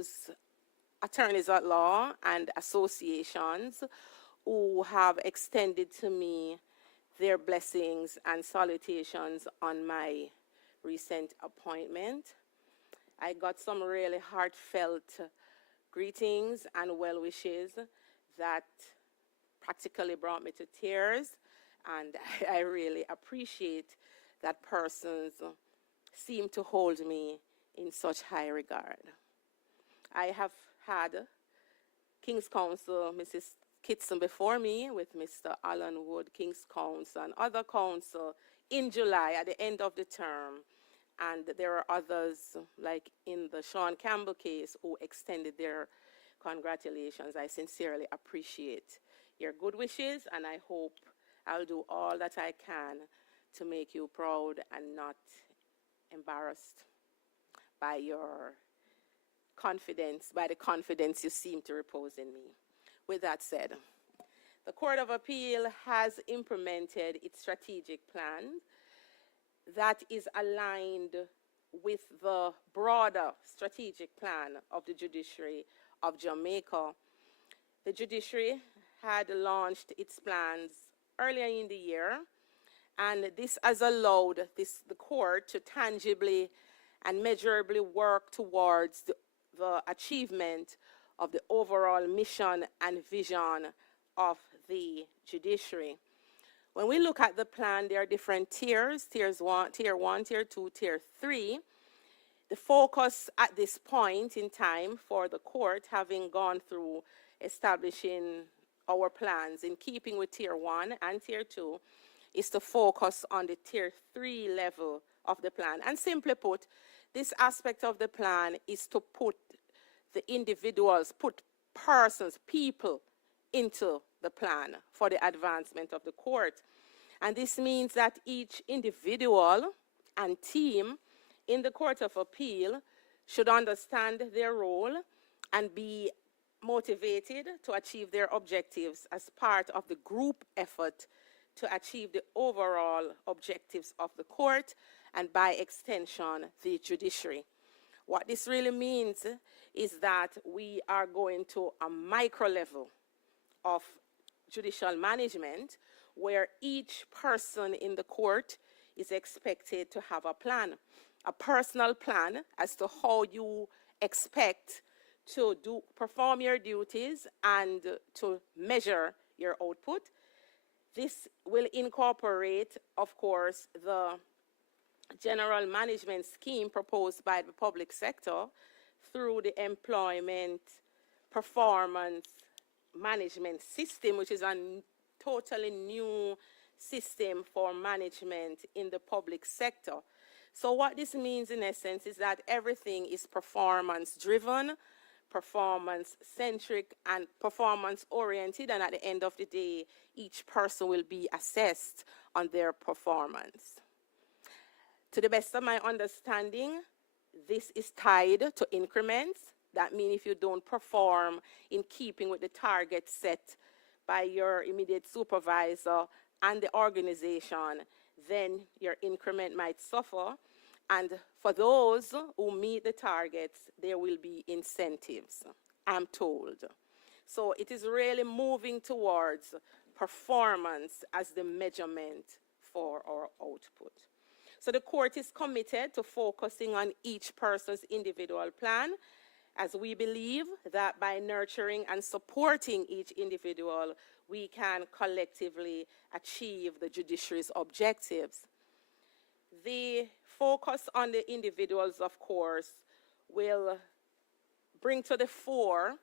those attorneys at law and associations who have extended to me their blessings and salutations on my recent appointment. I got some really heartfelt greetings and well wishes that practically brought me to tears, and I really appreciate that persons seem to hold me in such high regard. I have had King's Counsel, Mrs. Kitson before me, with Mr. Alan Wood, King's Counsel, and other counsel in July at the end of the term. And there are others, like in the Sean Campbell case, who extended their congratulations. I sincerely appreciate your good wishes, and I hope I'll do all that I can to make you proud and not embarrassed by your confidence, by the confidence you seem to repose in me. With that said, the Court of Appeal has implemented its strategic plan that is aligned with the broader strategic plan of the Judiciary of Jamaica. The Judiciary had launched its plans earlier in the year, and this has allowed the court to tangibly and measurably work towards the achievement of the overall mission and vision of the judiciary. When we look at the plan, there are different tiers, tier 1, tier 2, tier 3. The focus at this point in time for the court, having gone through establishing our plans in keeping with tier 1 and tier 2, is to focus on the tier 3 level of the plan. And simply put, this aspect of the plan is to put the individuals, put persons, people into the plan for the advancement of the court. And this means that each individual and team in the Court of Appeal should understand their role and be motivated to achieve their objectives as part of the group effort to achieve the overall objectives of the court and, by extension, the judiciary. What this really means is that we are going to a micro level of judicial management where each person in the court is expected to have a plan, a personal plan as to how you expect to perform your duties and to measure your output. This will incorporate, of course, the general management scheme proposed by the public sector through the employment performance management system, which is a totally new system for management in the public sector. So what this means in essence is that everything is performance driven, performance centric, and performance oriented, and at the end of the day, each person will be assessed on their performance. To the best of my understanding, this is tied to increments. That means if you don't perform in keeping with the target set by your immediate supervisor and the organization, then your increment might suffer. And for those who meet the targets, there will be incentives, I'm told. So it is really moving towards performance as the measurement for our output. So the court is committed to focusing on each person's individual plan, as we believe that by nurturing and supporting each individual, we can collectively achieve the judiciary's objectives. The focus on the individuals, of course, will bring to the fore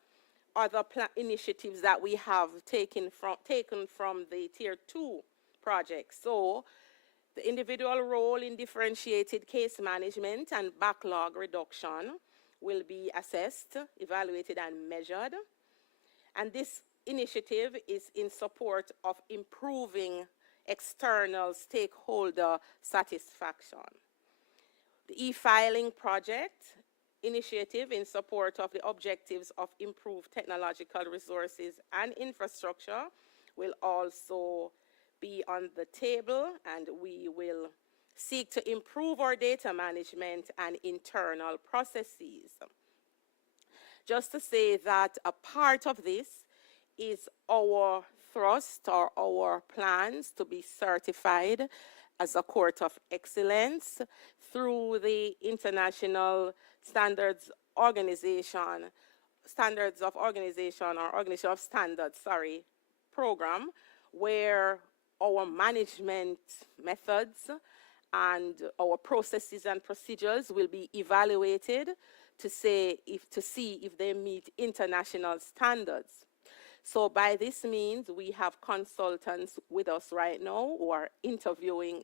other initiatives that we have taken from the Tier 2 project. So the individual role in differentiated case management and backlog reduction will be assessed, evaluated, and measured. And this initiative is in support of improving external stakeholder satisfaction. The e-filing project initiative in support of the objectives of improved technological resources and infrastructure will also be on the table, and we will seek to improve our data management and internal processes. Just to say that a part of this is our thrust or our plans to be certified as a court of excellence through the International Standards Organization, Standards of Organization or Organization of Standards, sorry, program, where our management methods and our processes and procedures will be evaluated to see if they meet international standards. So by this means, we have consultants with us right now who are interviewing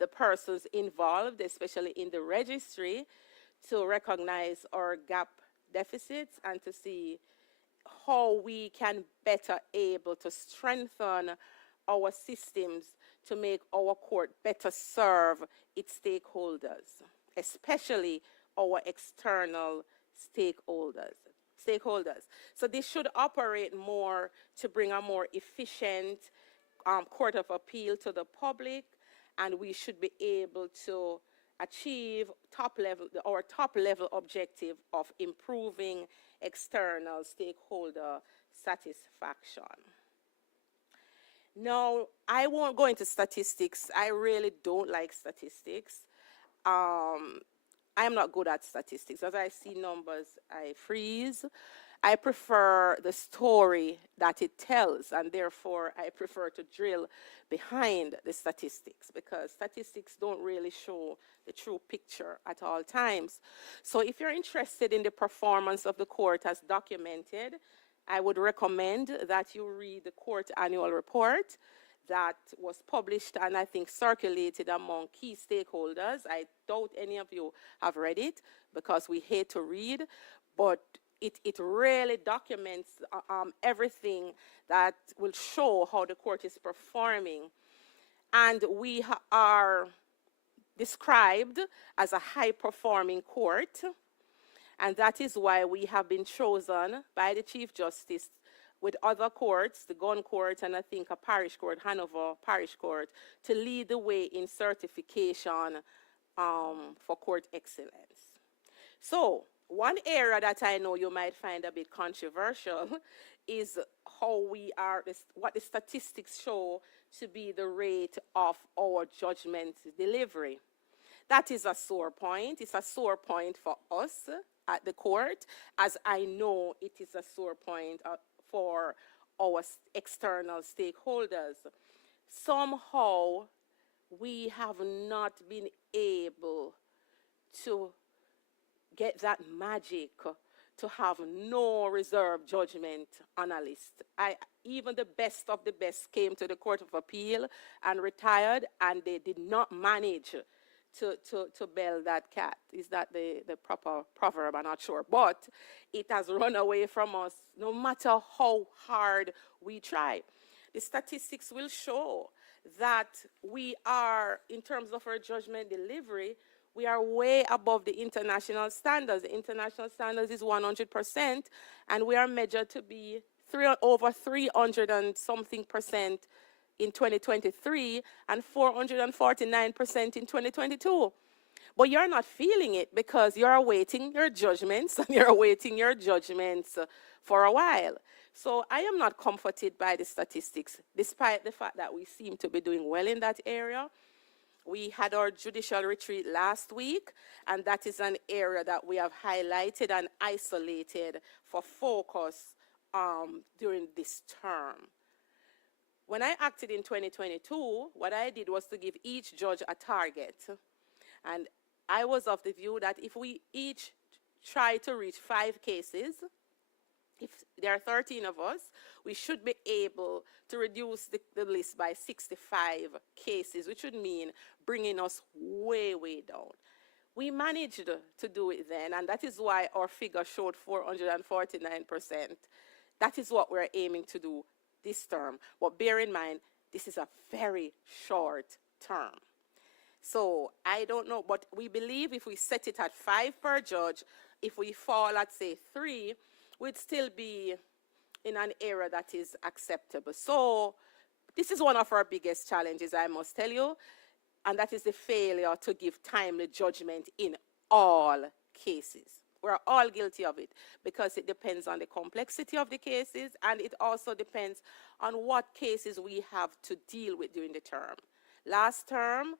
the persons involved, especially in the registry, to recognize our gap deficits and to see how we can better able to strengthen our systems to make our court better serve its stakeholders, especially our external stakeholders. So this should operate more to bring a more efficient court of appeal to the public, and we should be able to achieve our top level objective of improving external stakeholder satisfaction. Now, I won't go into statistics. I really don't like statistics. I am not good at statistics. As I see numbers, I freeze. I prefer the story that it tells, and therefore I prefer to drill behind the statistics, because statistics don't really show the true picture at all times. So if you're interested in the performance of the court as documented, I would recommend that you read the court annual report that was published and I think circulated among key stakeholders. I doubt any of you have read it because we hate to read, but it really documents everything that will show how the court is performing. And we are described as a high-performing court, and that is why we have been chosen by the Chief Justice with other courts, the Gun Court and I think a parish court, Hanover Parish Court, to lead the way in certification for court excellence. So one area that I know you might find a bit controversial is how we are, what the statistics show to be the rate of our judgment delivery. That is a sore point. It's a sore point for us at the court, as I know it is a sore point for our external stakeholders. Somehow, we have not been able to get that magic to have no reserve judgment analyst. Even the best of the best came to the Court of Appeal and retired, and they did not manage to bell that cat. Is that the proper proverb? I'm not sure. But it has run away from us no matter how hard we try. The statistics will show that we are, in terms of our judgment delivery, we are way above the international standards. The international standards is 100%, and we are measured to be over 300 and something percent in 2023 and 449% in 2022. But you're not feeling it because you're awaiting your judgments, and you're awaiting your judgments for a while. So I am not comforted by the statistics, despite the fact that we seem to be doing well in that area. We had our judicial retreat last week, and that is an area that we have highlighted and isolated for focus during this term. When I acted in 2022, what I did was to give each judge a target. And I was of the view that if we each try to reach 5 cases, if there are 13 of us, we should be able to reduce the list by 65 cases, which would mean bringing us way, way down. We managed to do it then, and that is why our figure showed 449%. That is what we're aiming to do this term. But bear in mind, this is a very short term. So I don't know, but we believe if we set it at 5 per judge, if we fall at, say, 3, we'd still be in an area that is acceptable. So this is one of our biggest challenges, I must tell you, and that is the failure to give timely judgment in all cases. We're all guilty of it because it depends on the complexity of the cases, and it also depends on what cases we have to deal with during the term. Last term,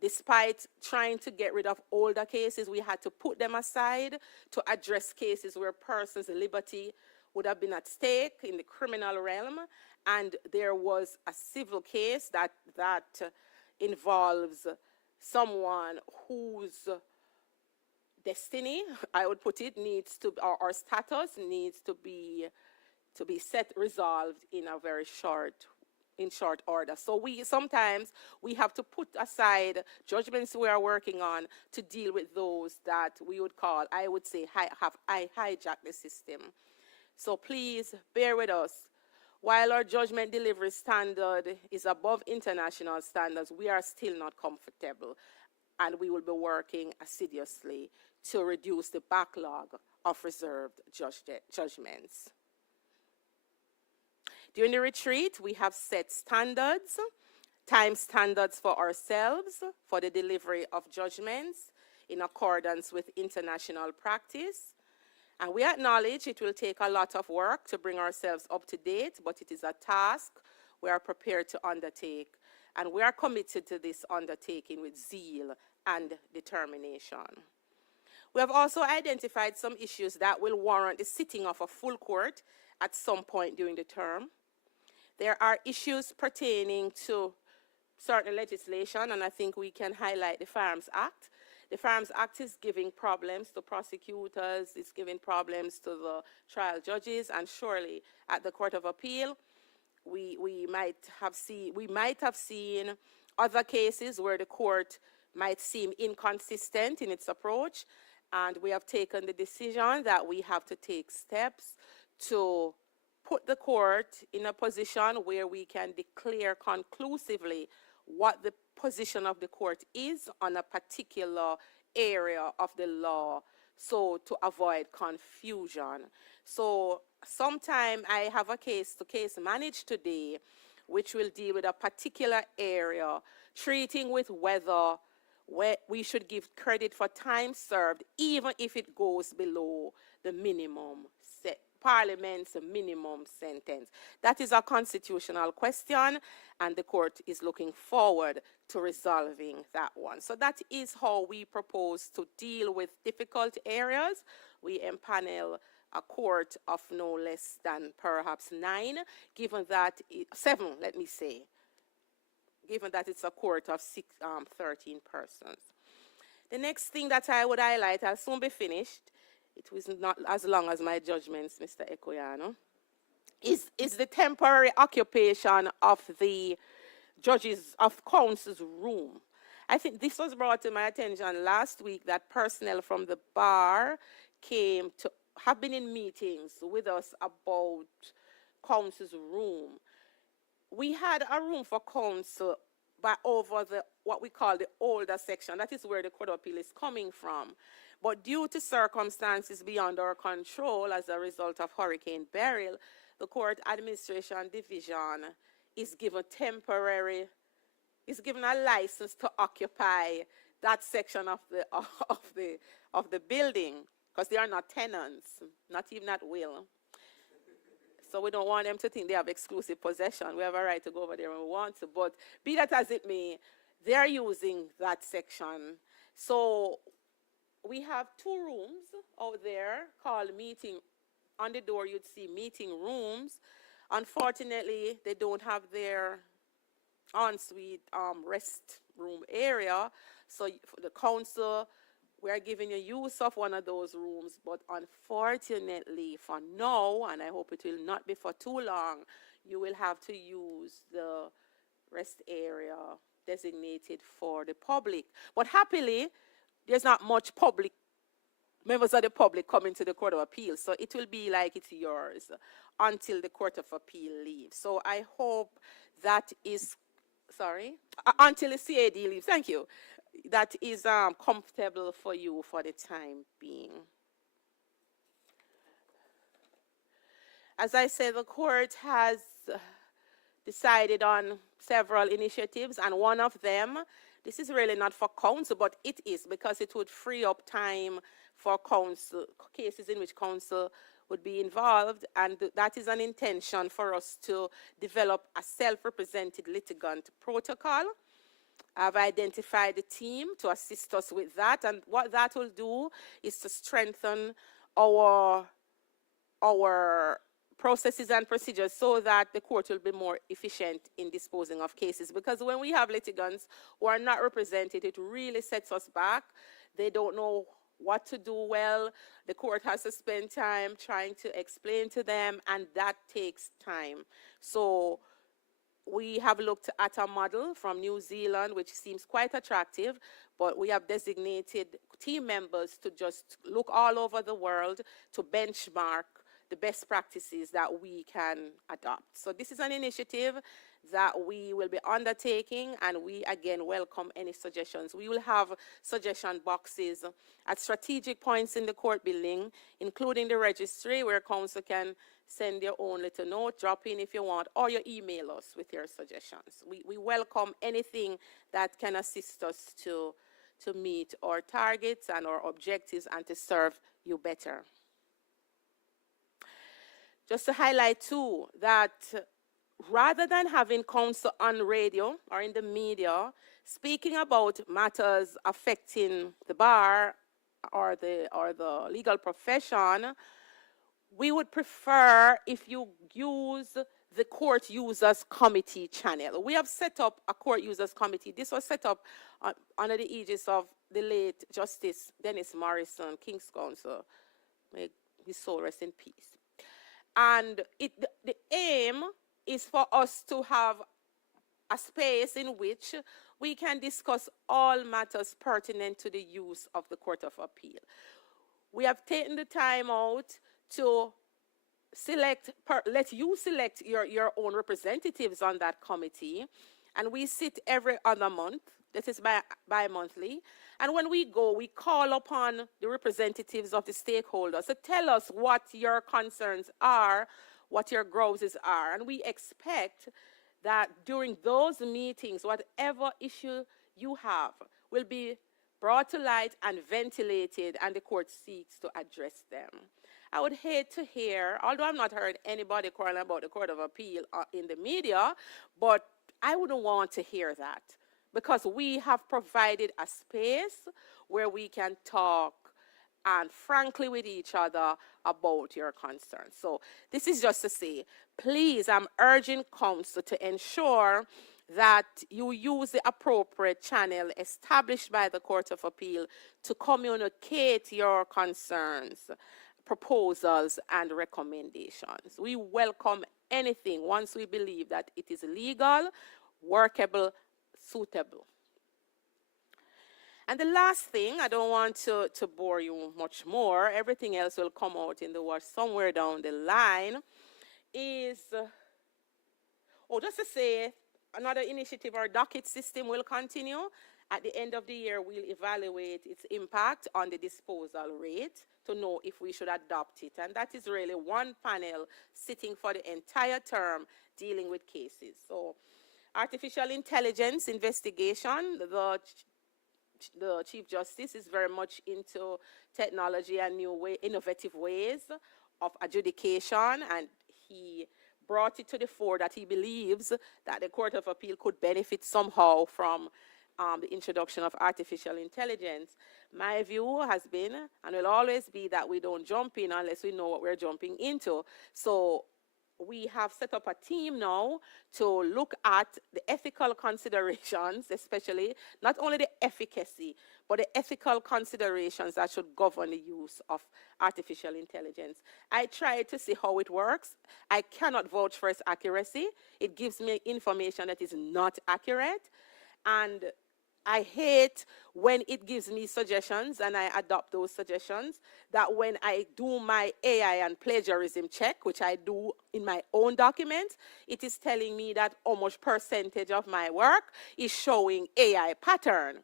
despite trying to get rid of older cases, we had to put them aside to address cases where persons' liberty would have been at stake in the criminal realm, and there was a civil case that involves someone whose destiny, I would put it, needs to, or status needs to be resolved in a very short order. So sometimes we have to put aside judgments we are working on to deal with those that we would call, I would say, hijack the system. So please bear with us. While our judgment delivery standard is above international standards, we are still not comfortable, and we will be working assiduously to reduce the backlog of reserved judgments. During the retreat, we have set standards, time standards for ourselves for the delivery of judgments in accordance with international practice. And we acknowledge it will take a lot of work to bring ourselves up to date, but it is a task we are prepared to undertake. And we are committed to this undertaking with zeal and determination. We have also identified some issues that will warrant the sitting of a full court at some point during the term. There are issues pertaining to certain legislation, and I think we can highlight the Firearms Act. The Firearms Act is giving problems to prosecutors, it's giving problems to the trial judges, and surely at the Court of Appeal, we might have seen other cases where the court might seem inconsistent in its approach, and we have taken the decision that we have to take steps to put the court in a position where we can declare conclusively what the position of the court is on a particular area of the law, so to avoid confusion. So sometime I have a case-to-case managed today, which will deal with a particular area, treating with whether we should give credit for time served, even if it goes below the minimum Parliament's minimum sentence. That is a constitutional question, and the court is looking forward to resolving that one. So that is how we propose to deal with difficult areas. We empanel a court of no less than perhaps 9, given that 7, let me say, given that it's a court of 13 persons. The next thing that I would highlight, I'll soon be finished, it was not as long as my judgments, Mr. Ekoyano, is the temporary occupation of the judges of counsel's room. I think this was brought to my attention last week that personnel from the bar have been in meetings with us about counsel's room. We had a room for counsel over what we call the older section. That is where the Court of Appeal is coming from. But due to circumstances beyond our control as a result of Hurricane Beryl, the Court Administration Division is given a license to occupy that section of the building, because they are not tenants, not even at will. So we don't want them to think they have exclusive possession. We have a right to go over there when we want to. But be that as it may, they are using that section. So we have 2 rooms out there called meeting. On the door, you'd see meeting rooms. Unfortunately, they don't have their ensuite rest room area. So for the council, we're giving you use of one of those rooms. But unfortunately, for now, and I hope it will not be for too long, you will have to use the rest area designated for the public. But happily, there's not much members of the public coming to the Court of Appeal, so it will be like it's yours until the Court of Appeal leaves. So I hope that is, until the CAD leaves, thank you, that is comfortable for you for the time being. As I said, the court has decided on several initiatives, and one of them, this is really not for counsel, but it is because it would free up time for counsel, cases in which counsel would be involved, and that is an intention for us to develop a self-represented litigant protocol. I've identified a team to assist us with that, and what that will do is to strengthen our processes and procedures so that the court will be more efficient in disposing of cases. Because when we have litigants who are not represented, it really sets us back. They don't know what to do well. The court has to spend time trying to explain to them, and that takes time. So we have looked at a model from New Zealand, which seems quite attractive, but we have designated team members to just look all over the world to benchmark the best practices that we can adopt. So this is an initiative that we will be undertaking, and we again welcome any suggestions. We will have suggestion boxes at strategic points in the court building, including the registry, where counsel can send your own little note, drop in if you want, or you email us with your suggestions. We welcome anything that can assist us to meet our targets and our objectives and to serve you better. Just to highlight too that rather than having counsel on radio or in the media speaking about matters affecting the bar or the legal profession, we would prefer if you use the Court Users Committee channel. We have set up a Court Users Committee. This was set up under the aegis of the late Justice Dennis Morrison, King's Counsel. May his soul rest in peace. And the aim is for us to have a space in which we can discuss all matters pertinent to the use of the Court of Appeal. We have taken the time out to let you select your own representatives on that committee, and we sit every other month. This is bi-monthly. And when we go, we call upon the representatives of the stakeholders to tell us what your concerns are, what your grouses are. And we expect that during those meetings, whatever issue you have will be brought to light and ventilated, and the court seeks to address them. I would hate to hear, although I've not heard anybody quarreling about the Court of Appeal in the media, but I wouldn't want to hear that, because we have provided a space where we can talk and frankly with each other about your concerns. So this is just to say, please, I'm urging counsel to ensure that you use the appropriate channel established by the Court of Appeal to communicate your concerns, proposals, and recommendations. We welcome anything once we believe that it is legal, workable, suitable. And the last thing, I don't want to bore you much more, everything else will come out in the wash somewhere down the line, is, just to say, another initiative, our docket system will continue. At the end of the year, we'll evaluate its impact on the disposal rate to know if we should adopt it. And that is really one panel sitting for the entire term dealing with cases. So artificial intelligence investigation, the Chief Justice is very much into technology and innovative ways of adjudication, and he brought it to the fore that he believes that the Court of Appeal could benefit somehow from the introduction of artificial intelligence. My view has been, and will always be, that we don't jump in unless we know what we're jumping into. So we have set up a team now to look at the ethical considerations, especially, not only the efficacy, but the ethical considerations that should govern the use of artificial intelligence. I tried to see how it works. I cannot vouch for its accuracy. It gives me information that is not accurate. And I hate when it gives me suggestions and I adopt those suggestions, that when I do my AI and plagiarism check, which I do in my own documents, it is telling me that how much percentage of my work is showing AI pattern.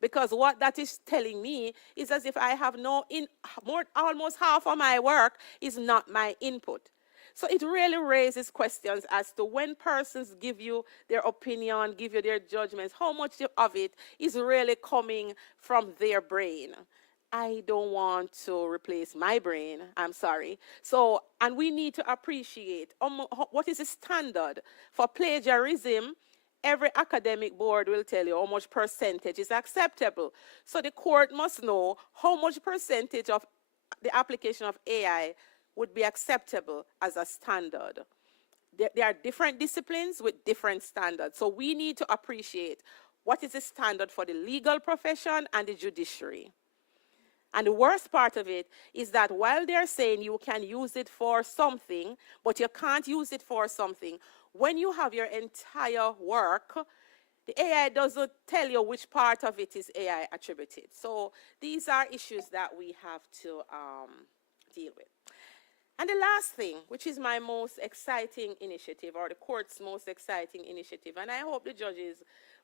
Because what that is telling me is as if I have almost half of my work is not my input. So it really raises questions as to when persons give you their opinion, give you their judgments, how much of it is really coming from their brain. I don't want to replace my brain. I'm sorry. So, and we need to appreciate what is the standard for plagiarism. Every academic board will tell you how much percentage is acceptable. So the court must know how much percentage of the application of AI would be acceptable as a standard. There are different disciplines with different standards. So we need to appreciate what is the standard for the legal profession and the judiciary. And the worst part of it is that while they're saying you can use it for something, but you can't use it for something, when you have your entire work, the AI doesn't tell you which part of it is AI attributed. So these are issues that we have to deal with. And the last thing, which is my most exciting initiative, or the court's most exciting initiative, and I hope the judges,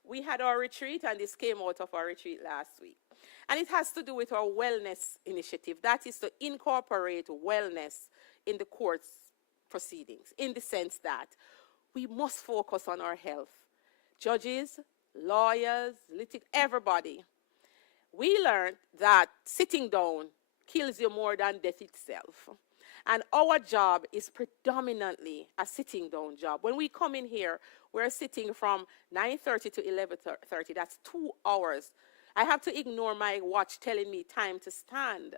we had our retreat, and this came out of our retreat last week. And it has to do with our wellness initiative. That is to incorporate wellness in the court's proceedings, in the sense that we must focus on our health. Judges, lawyers, everybody. We learned that sitting down kills you more than death itself. And our job is predominantly a sitting down job. When we come in here, we're sitting from 9:30 to 11:30. That's 2 hours. I have to ignore my watch telling me time to stand.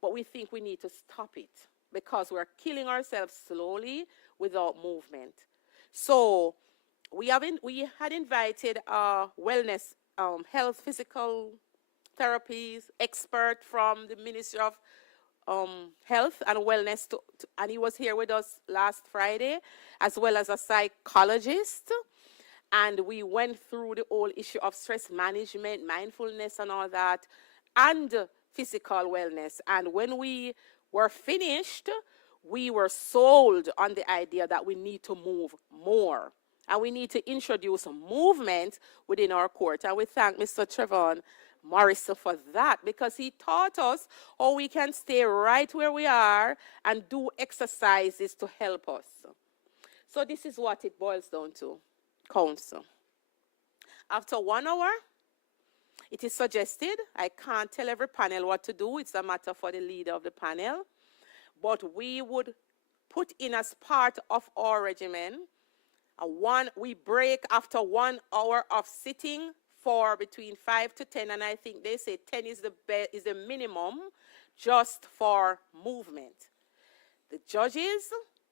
But we think we need to stop it because we're killing ourselves slowly without movement. So we had invited a wellness, health, physical therapies expert from the Ministry of Health and Wellness, and he was here with us last Friday, as well as a psychologist. And we went through the whole issue of stress management, mindfulness, and all that, and physical wellness. And when we were finished, we were sold on the idea that we need to move more. And we need to introduce movement within our court. And we thank Mr. Trevon Morrison for that, because he taught us how we can stay right where we are and do exercises to help us. So this is what it boils down to, counsel. After 1 hour, it is suggested, I can't tell every panel what to do, it's a matter for the leader of the panel, but we would put in as part of our regimen, we break after 1 hour of sitting for between 5 to 10, and I think they say 10 is the minimum just for movement. The judges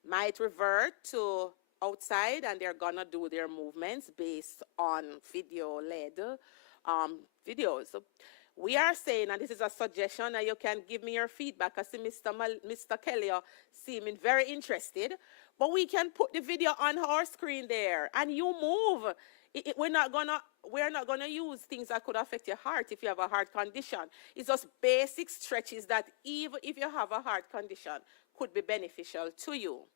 might revert to outside, and they're gonna do their movements based on video-led videos. We are saying, and this is a suggestion, and you can give me your feedback. I see Mr. Kelly seeming very interested, but we can put the video on our screen there, and you move. We're not gonna use things that could affect your heart if you have a heart condition. It's just basic stretches that even if you have a heart condition could be beneficial to you.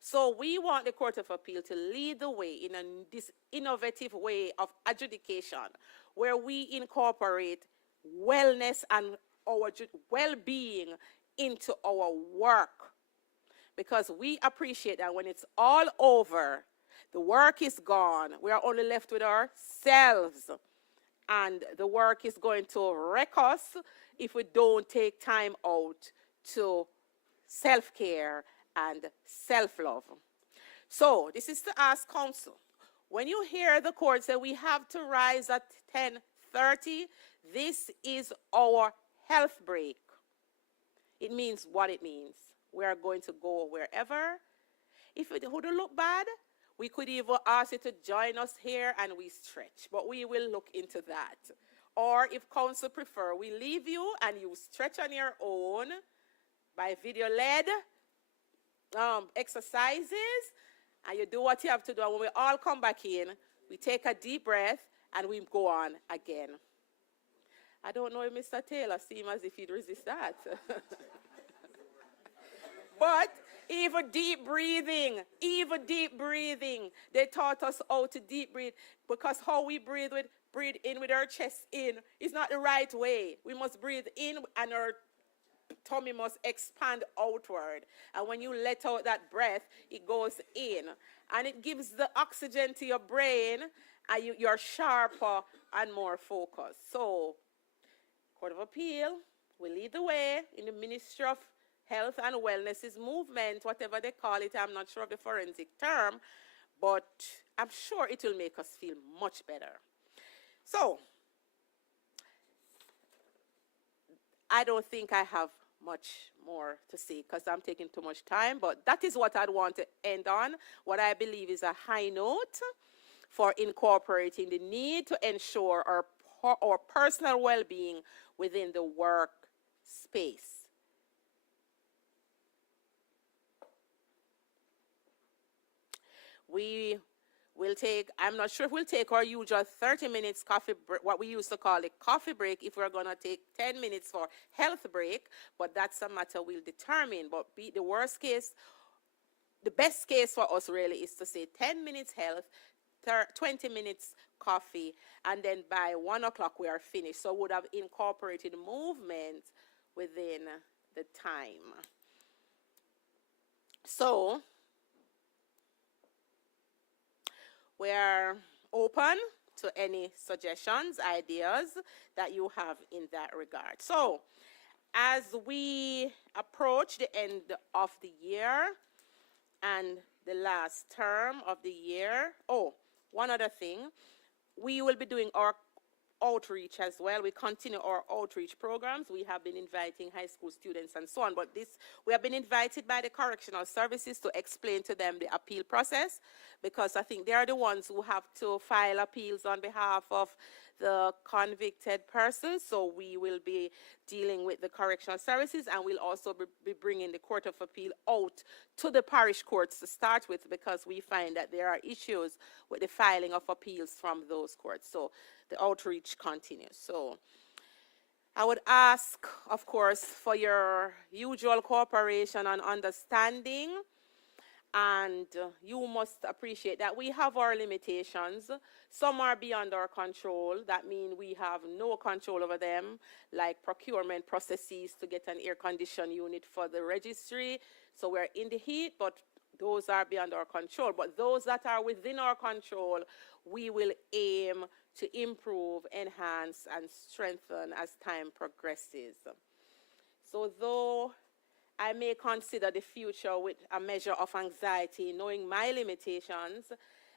So we want the Court of Appeal to lead the way in this innovative way of adjudication, where we incorporate wellness and our well-being into our work. Because we appreciate that when it's all over, the work is gone. We are only left with ourselves. And the work is going to wreck us if we don't take time out to self-care and self-love. So this is to ask counsel. When you hear the court say we have to rise at 10:30, this is our health break. It means what it means. We are going to go wherever. If it would look bad, we could even ask you to join us here and we stretch, but we will look into that. Or if counsel prefer, we leave you and you stretch on your own by video-led exercises, and you do what you have to do. And when we all come back in, we take a deep breath and we go on again. I don't know if Mr. Taylor seems as if he'd resist that. But even deep breathing. They taught us how to deep breathe, because how we breathe in with our chest in is not the right way. We must breathe in and our tummy must expand outward. And when you let out that breath, it goes in. And it gives the oxygen to your brain, and you're sharper and more focused. So Court of Appeal will lead the way in the Ministry of Health and Wellness's movement, whatever they call it. I'm not sure of the forensic term, but I'm sure it will make us feel much better. So, I don't think I have much more to say because I'm taking too much time, but that is what I'd want to end on. What I believe is a high note for incorporating the need to ensure our personal well-being within the work space. We will take, I'm not sure if we'll take our usual 30 minutes coffee break, what we used to call a coffee break, if we're going to take 10 minutes for health break, but that's a matter we'll determine. But the worst case, the best case for us really is to say 10 minutes health, 20 minutes coffee, and then by 1 o'clock we are finished. So we would have incorporated movement within the time. So we are open to any suggestions, ideas that you have in that regard. So as we approach the end of the year and the last term of the year, one other thing, we will be doing our outreach as well. We continue our outreach programs. We have been inviting high school students and so on, but we have been invited by the correctional services to explain to them the appeal process, because I think they are the ones who have to file appeals on behalf of the convicted person. So we will be dealing with the correctional services, and we'll also be bringing the Court of Appeal out to the parish courts to start with, because we find that there are issues with the filing of appeals from those courts. So the outreach continues. So I would ask, of course, for your usual cooperation and understanding, and you must appreciate that we have our limitations. Some are beyond our control. That means we have no control over them, like procurement processes to get an air condition unit for the registry. So we're in the heat, but those are beyond our control. But those that are within our control, we will aim to improve, enhance, and strengthen as time progresses. So though I may consider the future with a measure of anxiety, knowing my limitations,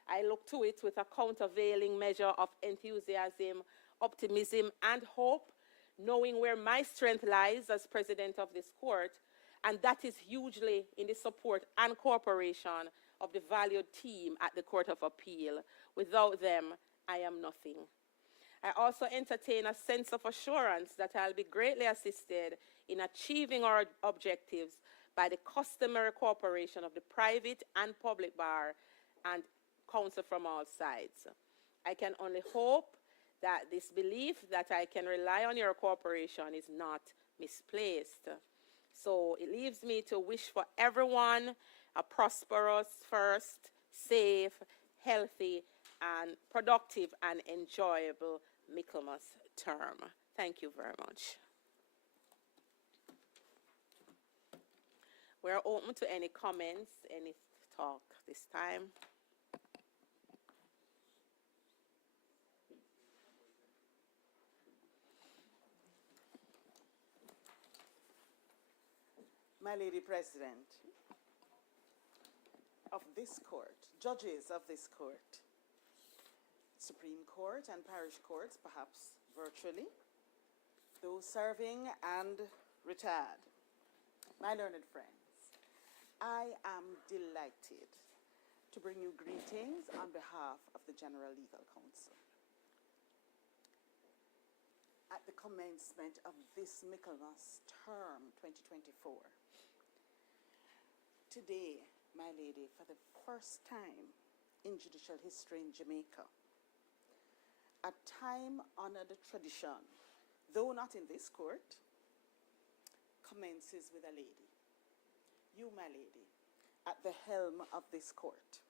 I look to it with a countervailing measure of enthusiasm, optimism, and hope, knowing where my strength lies as president of this court, and that is hugely in the support and cooperation of the valued team at the Court of Appeal. Without them, I am nothing. I also entertain a sense of assurance that I'll be greatly assisted in achieving our objectives by the customary cooperation of the private and public bar and counsel from all sides. I can only hope that this belief that I can rely on your cooperation is not misplaced. So it leaves me to wish for everyone a prosperous, first, safe, healthy, and productive and enjoyable Michaelmas term. Thank you very much. We're open to any comments, any talk this time. My Lady President of this court, judges of this court, Supreme Court and parish courts, perhaps virtually, those serving and retired, my learned friends, I am delighted to bring you greetings on behalf of the General Legal Counsel. At the commencement of this Michaelmas term 2024, today, my lady, for the first time in judicial history in Jamaica, a time-honored tradition, though not in this court, commences with a lady. You, my lady, at the helm of this court.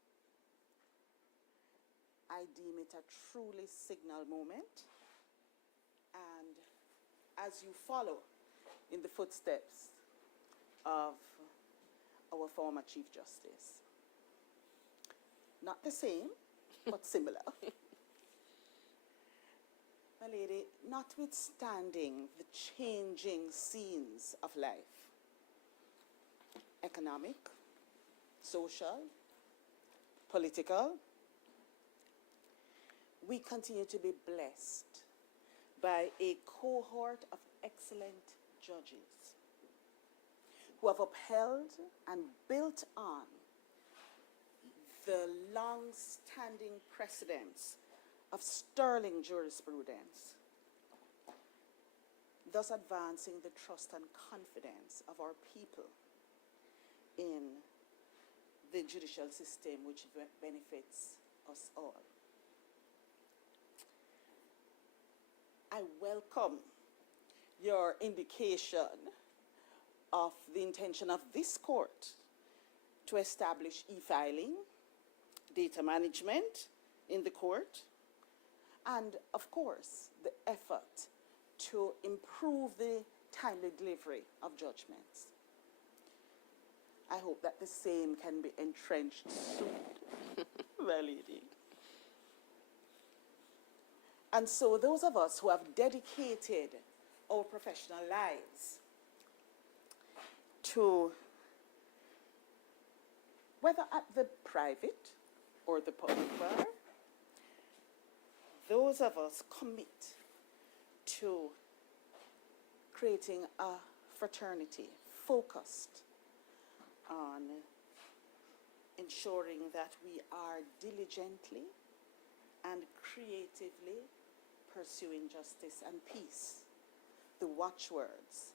I deem it a truly signal moment, and as you follow in the footsteps of our former Chief Justice, not the same, but similar, My lady, notwithstanding the changing scenes of life, economic, social, political, we continue to be blessed by a cohort of excellent judges who have upheld and built on the long-standing precedents of sterling jurisprudence, thus advancing the trust and confidence of our people in the judicial system, which benefits us all. I welcome your indication of the intention of this court to establish e-filing, data management in the court, and of course, the effort to improve the timely delivery of judgments. I hope that the same can be entrenched soon, my lady. And so those of us who have dedicated our professional lives to, whether at the private or the public bar, those of us commit to creating a fraternity focused on ensuring that we are diligently and creatively pursuing justice and peace, the watchwords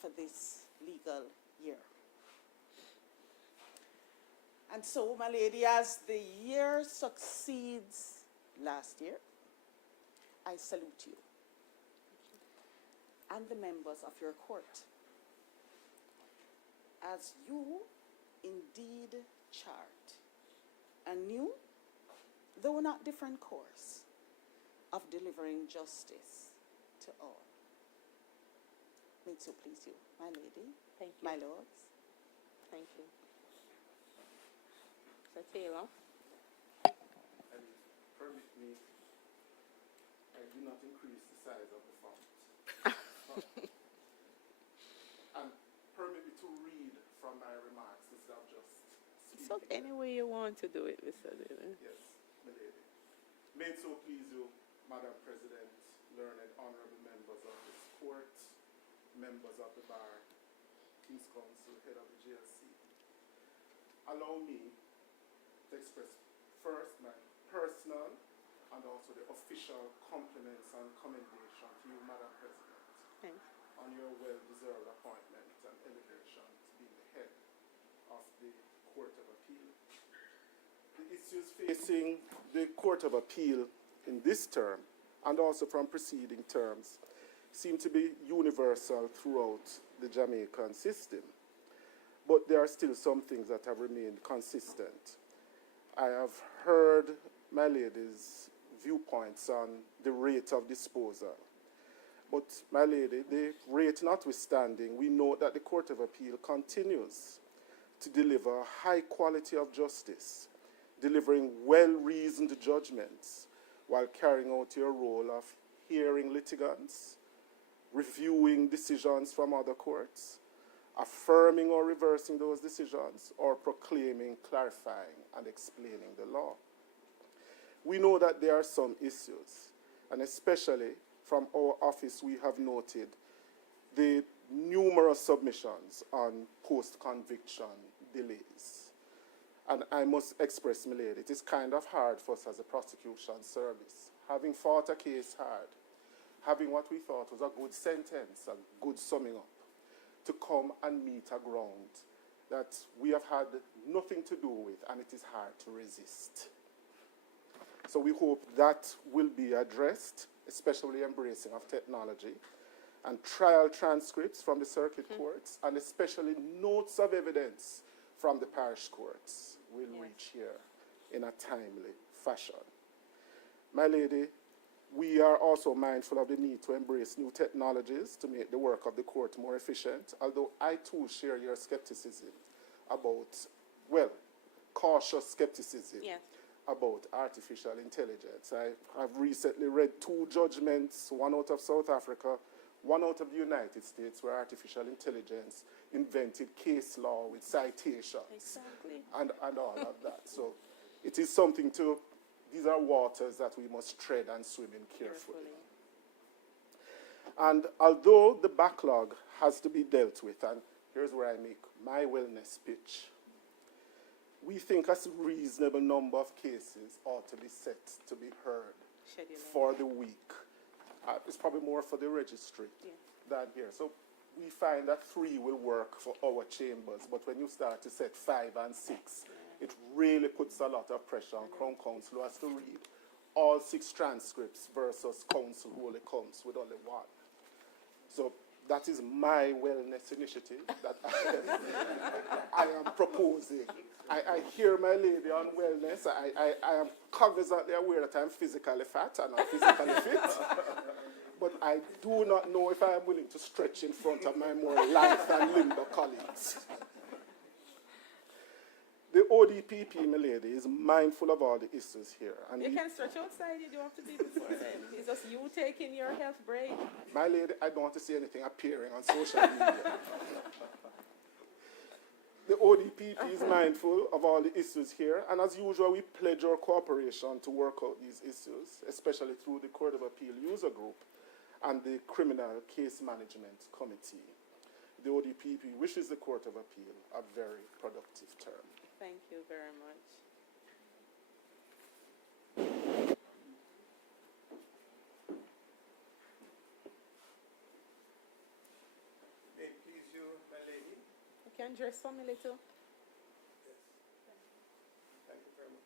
for this legal year. And so, my lady, as the year succeeds last year, I salute you and the members of your court as you indeed chart a new, though not different course of delivering justice to all. May it so please you, my lady, Thank you. my lords. Thank you. Sir Taylor. And permit me, I do not increase the size of the font. And permit me to read from my remarks instead of just speaking. So any way you want to do it, Mr. Taylor. Yes, my lady. May it so please you, Madam President, learned honorable members of this court, members of the bar, King's Counsel, head of the GLC. Allow me to express first my personal and also the official compliments and commendation to you, Madam President, Thanks. on your well-deserved appointment and elevation to being the head of the Court of Appeal. The issues facing the Court of Appeal in this term and also from preceding terms seem to be universal throughout the Jamaican system. But there are still some things that have remained consistent. I have heard my lady's viewpoints on the rate of disposal. But, my lady, the rate notwithstanding, we know that the Court of Appeal continues to deliver high quality of justice, delivering well-reasoned judgments while carrying out your role of hearing litigants, reviewing decisions from other courts, affirming or reversing those decisions, or proclaiming, clarifying, and explaining the law. We know that there are some issues, and especially from our office we have noted the numerous submissions on post-conviction delays. And I must express, my lady, it is kind of hard for us as a prosecution service, having fought a case hard, having what we thought was a good sentence, a good summing up, to come and meet a ground that we have had nothing to do with, and it is hard to resist. So we hope that will be addressed, especially embracing of technology, and trial transcripts from the circuit courts, and especially notes of evidence from the parish courts will reach here in a timely fashion. My lady, we are also mindful of the need to embrace new technologies to make the work of the court more efficient, although I too share your skepticism about, well, cautious skepticism Yes. about artificial intelligence. I've recently read 2 judgments, one out of South Africa, one out of the United States, where artificial intelligence invented case law with citations and all of that. So it is something to, these are waters that we must tread and swim in carefully. And although the backlog has to be dealt with, and here's where I make my wellness pitch, we think a reasonable number of cases ought to be set to be heard for the week. It's probably more for the registry than here. So we find that 3 will work for our chambers, but when you start to set 5 and 6, it really puts a lot of pressure on Crown Counsel, who has to read all 6 transcripts versus counsel who only comes with only 1. So that is my wellness initiative that I am proposing. I hear my lady on wellness. I am cognizantly aware that I'm physically fat and not physically fit. But I do not know if I am willing to stretch in front of my more life and limber colleagues. The ODPP, my lady, is mindful of all the issues here. And you can stretch outside, you don't have to be before them. It's just you taking your health break. My lady, I don't want to see anything appearing on social media. The ODPP is mindful of all the issues here, and as usual, we pledge our cooperation to work out these issues, especially through the Court of Appeal User Group and the Criminal Case Management Committee. The ODPP wishes the Court of Appeal a very productive term. Thank you very much. May it please you, my lady. You can dress for me a little. Yes. Thank you very much.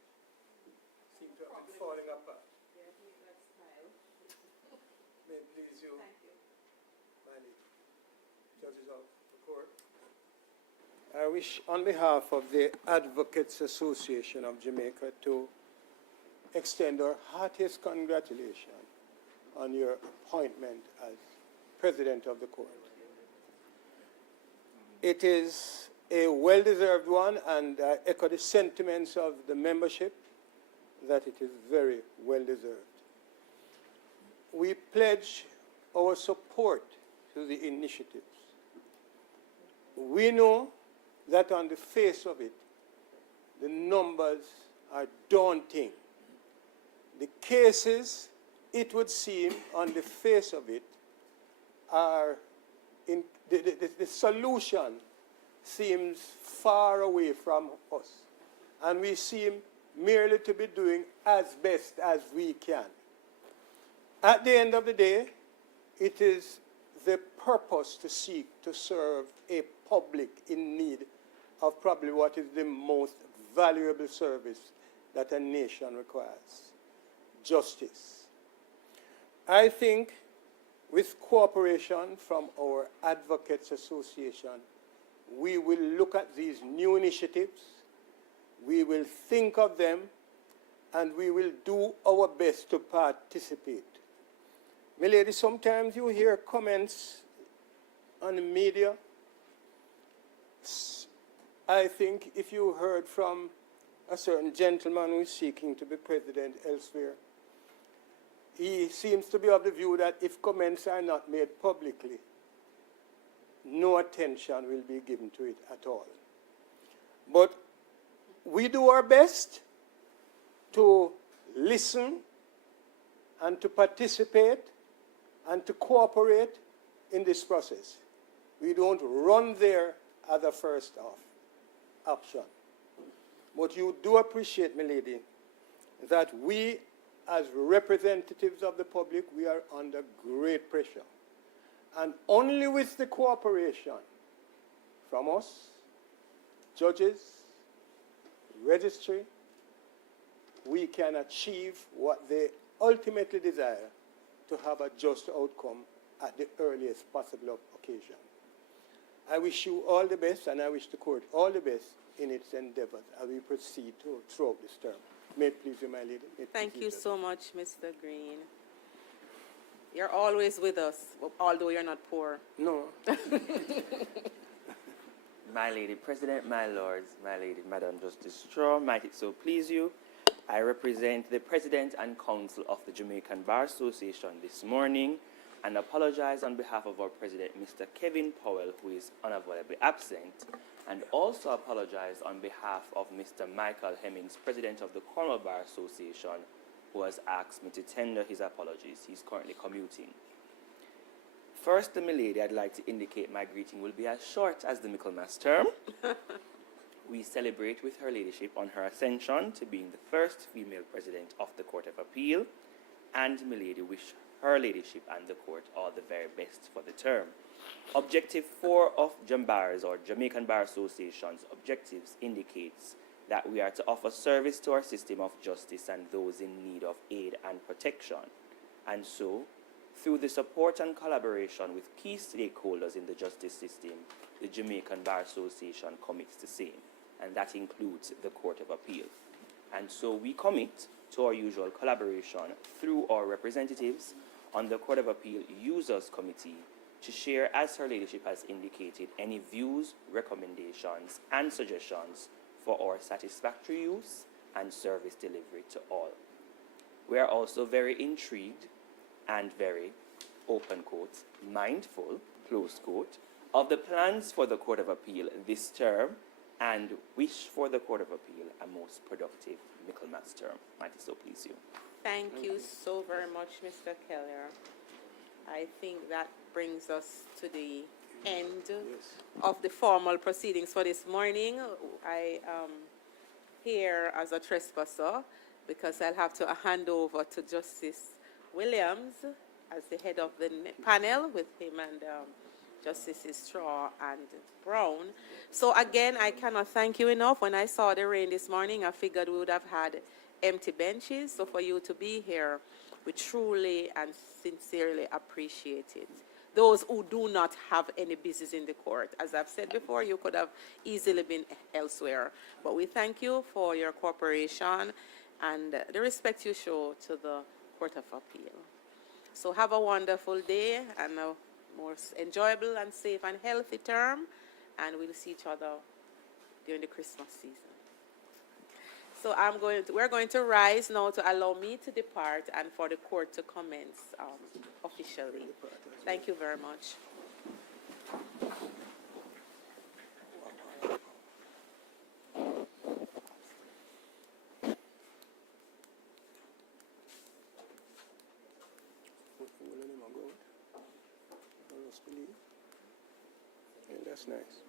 Seem to have been falling apart. May it please you, my lady. Judges of the court. I wish, on behalf of the Advocates Association of Jamaica, to extend our heartiest congratulations on your appointment as President of the Court. It is a well-deserved one, and I echo the sentiments of the membership that it is very well-deserved. We pledge our support to the initiatives. We know that on the face of it, the numbers are daunting. The cases, it would seem, on the face of it, are in the solution seems far away from us. And we seem merely to be doing as best as we can. At the end of the day, it is the purpose to seek to serve a public in need of probably what is the most valuable service that a nation requires: justice. I think with cooperation from our Advocates Association, we will look at these new initiatives, we will think of them, and we will do our best to participate. My lady, sometimes you hear comments on the media. I think if you heard from a certain gentleman who is seeking to be president elsewhere, he seems to be of the view that if comments are not made publicly, no attention will be given to it at all. But we do our best to listen and to participate and to cooperate in this process. We don't run there as a first option. But you do appreciate, my lady, that we as representatives of the public, we are under great pressure. And only with the cooperation from us, judges, registry, we can achieve what they ultimately desire, to have a just outcome at the earliest possible occasion. I wish you all the best, and I wish the court all the best in its endeavors as we proceed throughout this term. May it please you, my lady. Thank you so much, Mr. Green. You're always with us, although you're not poor. No. My lady President, my lords, my lady Madam Justice Straw, might it so please you, I represent the President and Council of the Jamaican Bar Association this morning and apologize on behalf of our President, Mr. Kevin Powell, who is unavoidably absent, and also apologize on behalf of Mr. Michael Hemmings, President of the Cornwall Bar Association, who has asked me to tender his apologies. He's currently commuting. First, to Milady, I'd like to indicate my greeting will be as short as the Michaelmas term. We celebrate with her ladyship on her ascension to being the first female president of the Court of Appeal, and Milady wish her ladyship and the court all the very best for the term. Objective 4 of JAMBAR's, or Jamaican Bar Association's objectives, indicates that we are to offer service to our system of justice and those in need of aid and protection. And so, through the support and collaboration with key stakeholders in the justice system, the Jamaican Bar Association commits the same, and that includes the Court of Appeal. And so we commit to our usual collaboration through our representatives on the Court of Appeal Users Committee to share, as her ladyship has indicated, any views, recommendations, and suggestions for our satisfactory use and service delivery to all. We are also very intrigued and very, open quotes, mindful, close quote, of the plans for the Court of Appeal this term and wish for the Court of Appeal a most productive Michaelmas term. Might it so please you. Thank you so very much, Mr. Keller. I think that brings us to the end of the formal proceedings for this morning. I am here as a trespasser because I'll have to hand over to Justice Williams as the head of the panel with him and Justices Straw and Brown. So again, I cannot thank you enough. When I saw the rain this morning, I figured we would have had empty benches. So for you to be here, we truly and sincerely appreciate it. Those who do not have any business in the court, as I've said before, you could have easily been elsewhere. But we thank you for your cooperation and the respect you show to the Court of Appeal. So have a wonderful day and a more enjoyable and safe and healthy term, and we'll see each other during the Christmas season. So we're going to rise now to allow me to depart and for the court to commence officially. Thank you very much. That's nice.